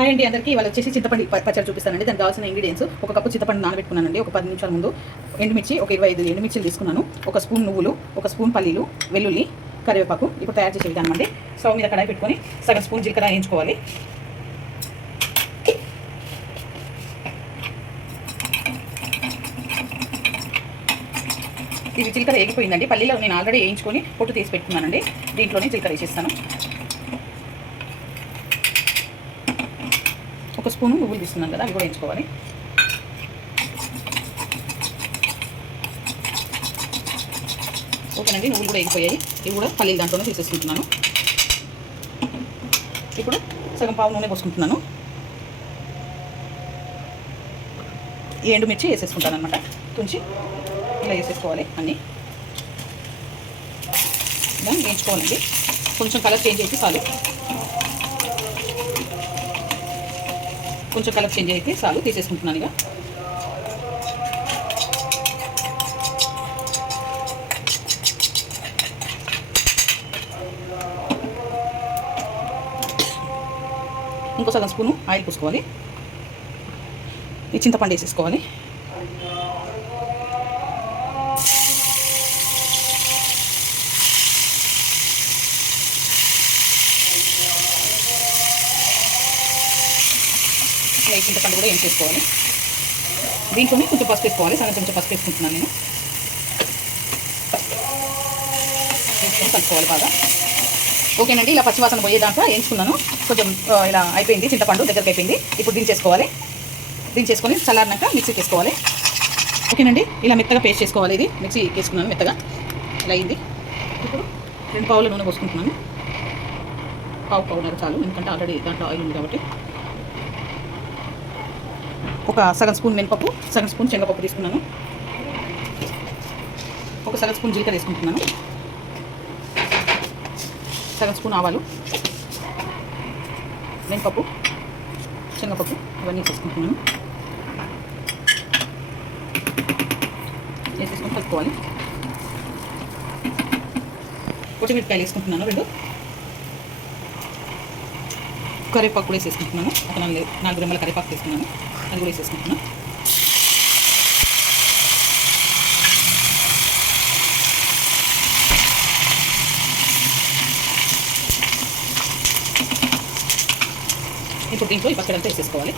Hi అండి అందరికీ. ఇవాళ వచ్చేసి చింతపండు పచ్చడి చూపిస్తానండి. దానికి కావాల్సిన ఇంగ్రీడియంట్స్: ఒక కప్పు చింతపండు నానబెట్టుకున్నానండి ఒక 10 నిమిషాల ముందు. ఎండుమిర్చి ఒక 25 ఎండుమిర్చిలు తీసుకున్నాను. ఒక స్పూన్ నువ్వులు, ఒక స్పూన్ పల్లీలు, వెల్లుల్లి, కరివేపాకు. ఇప్పుడు తయారు చేసే విధానం అండి. స్టవ్ మీద కడాయి పెట్టుకొని సగం స్పూన్ జీలకర్ర వేయించుకోవాలి. ఇది జీలకర్ర వేగిపోయిందండి. పల్లీలో నేను ఆల్రెడీ వేయించుకొని పొట్టు తీసి పెట్టుకున్నానండి. దీంట్లోనే జీలకర్ర వేసేస్తాను. ఒక స్పూను నువ్వులు తీసుకున్నాను కదా, అవి కూడా వేయించుకోవాలి. ఓకేనండి, నువ్వులు కూడా వేగిపోయాయి. ఇవి కూడా పల్లీలు దాంట్లోనే తీసేసుకుంటున్నాను. ఇప్పుడు సగం పావు నూనె పోసుకుంటున్నాను. ఈ ఎండుమిర్చి వేసేసుకుంటాను అనమాట. తుంచి ఇలా వేసేసుకోవాలి. అన్నీ దాన్ని వేయించుకోవాలండి. కొంచెం కలర్ చేంజ్ అయితే చాలు. కొంచెం కలర్ చేంజ్ అయితే చాలు, తీసేసుకుంటున్నాను. ఇక ఇంకో సగం స్పూను ఆయిల్ పోసుకోవాలి. ఈ చింతపండు వేసేసుకోవాలి. ఈ చింతపండు కూడా ఏం చేసుకోవాలి. దీంట్లోనే కొంచెం పసుపు వేసుకోవాలి. సగం కొంచెం పసుపు వేసుకుంటున్నాను నేను. వేసుకొని కలుపుకోవాలి బాగా. ఓకేనండి, ఇలా పచ్చివాసన పోయేదాకా వేయించుకున్నాను. కొంచెం ఇలా అయిపోయింది, చింతపండు దగ్గరికి అయిపోయింది. ఇప్పుడు దించేసుకోవాలి. దించేసుకొని చల్లారినాక మిక్సీకి వేసుకోవాలి. ఓకేనండి, ఇలా మెత్తగా పేస్ట్ చేసుకోవాలి. ఇది మిక్సీ వేసుకున్నాను మెత్తగా, ఇలా అయింది. ఇప్పుడు 2 పావుల నూనె పోసుకుంటున్నాను. పావున్నర చాలు, ఎందుకంటే ఆల్రెడీ దాంట్లో ఆయిల్ ఉంది కాబట్టి. ఒక సగం స్పూన్ మినపప్పు, సగం స్పూన్ శనగపప్పు తీసుకున్నాను. ఒక సగం స్పూన్ జీలకర్ర వేసుకుంటున్నాను. సగం స్పూన్ ఆవాలు, మినపప్పు, శనగపప్పు ఇవన్నీ వేసేసుకుంటున్నాను. వేసేసుకొని కలుపుకోవాలి. పచ్చిమిరపకాయలు వేసుకుంటున్నాను 2. కరివేపాకు కూడా వేసేసుకుంటున్నాను. ఒక 4 గ్రాముల కరివేపాకు వేసుకున్నాను, అది కూడా వేసేసుకుంటున్నాను. ఇప్పుడు దీంట్లో ఈ పచ్చడి అంతా వేసేసుకోవాలి.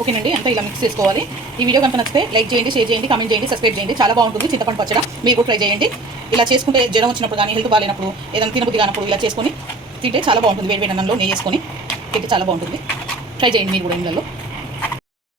ఓకేనండి, అంతా ఇలా మిక్స్ చేసుకోవాలి. ఈ వీడియో కనుక నచ్చితే లైక్ చేయండి, షేర్ చేయండి, కామెంట్ చేయండి, సబ్స్క్రైబ్ చేయండి. చాలా బాగుంటుంది చింతపండు పచ్చడి. మీరు కూడా ట్రై చేయండి. ఇలా చేసుకుంటే జ్వరం వచ్చినప్పుడు కానీ, హెల్త్ బాగాలేనప్పుడు, ఏదైనా తినబుద్ధి కానప్పుడు ఇలా చేసుకొని తింటే చాలా బాగుంటుంది. వేడి వేడి అన్నంలో నెయ్యి వేసుకొని తింటే చాలా బాగుంటుంది. ట్రై చేయండి మీరు కూడా ఇంట్లో.